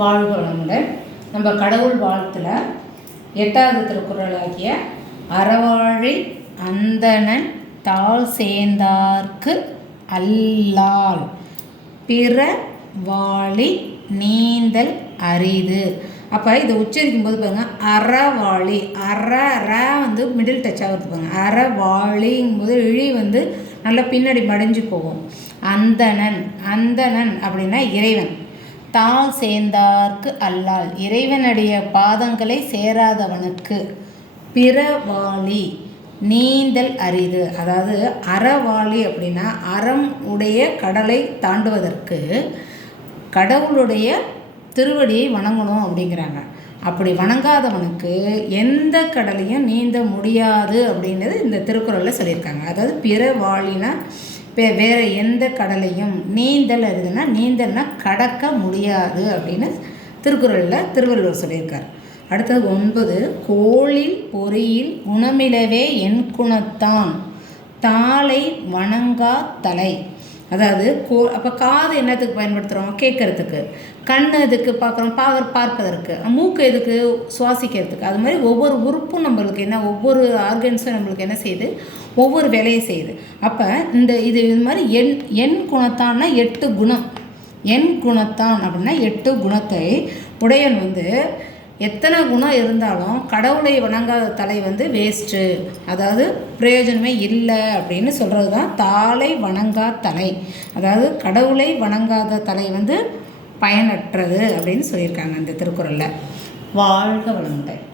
வாழ்க வளமுடன். நம்ம கடவுள் வாழ்த்துல 8வது திருக்குறளாகிய அறவாழி அந்தணன் தாழ் சேர்ந்தார்க்கு அல்லால் பிற வாழி நீந்தல் அரிது. அப்போ இதை உச்சரிக்கும் போது பாருங்க, அறவாழி வந்து மிடில் டச்சாக வருது பாருங்க. அறவாழிங்கும் போது இழி நல்லா பின்னாடி மடிஞ்சு போகும். அந்தணன் அப்படின்னா இறைவன். தாழ் சேர்ந்தார்க்கு அல்லால் இறைவனுடைய பாதங்களை சேராதவனுக்கு பிறவாழி நீந்தல் அரிது. அதாவது அறவாழி அப்படின்னா அறம் உடைய கடலை தாண்டுவதற்கு கடவுளுடைய திருவடியை வணங்கணும் அப்படிங்கிறாங்க. அப்படி வணங்காதவனுக்கு எந்த கடலையும் நீந்த முடியாது அப்படின்றது இந்த திருக்குறளில் சொல்லியிருக்காங்க. அதாவது பிறவாழினா வேறு எந்த கடலையும் நீந்தல் அரிதுன்னா நீந்தல்னா கடக்க முடியாது அப்படின்னு திருக்குறளில் திருவள்ளுவர் சொல்லியிருக்கார். அடுத்தது 9, கோளில் பொறியில் குணமிலவே என் குணத்தான் தாளை வணங்கா தலை. அதாவது அப்போ காது என்னத்துக்கு பயன்படுத்துகிறோம்? கேட்கறதுக்கு. கண் எதுக்கு பார்க்குறோம்? பார்ப்பதற்கு. மூக்கு எதுக்கு? சுவாசிக்கிறதுக்கு. அது மாதிரி ஒவ்வொரு உறுப்பும் நம்மளுக்கு என்ன, ஒவ்வொரு ஆர்கன்ஸும் நம்மளுக்கு என்ன செய்யுது? ஒவ்வொரு வேலையை செய்யுது. அப்போ இது மாதிரி என் குணத்தான்னா 8 குணம். என் குணத்தான் அப்படின்னா 8 குணத்தை உடையன் எத்தனை குணம் இருந்தாலும் கடவுளை வணங்காத தலை வேஸ்ட்டு, அதாவது பிரயோஜனமே இல்லை அப்படின்னு சொல்கிறது தான் தாளை வணங்கா தலை. அதாவது கடவுளை வணங்காத தலை பயனற்றது அப்படின்னு சொல்லியிருக்காங்க இந்த திருக்குறளில். வாழ்க வளமுடன்.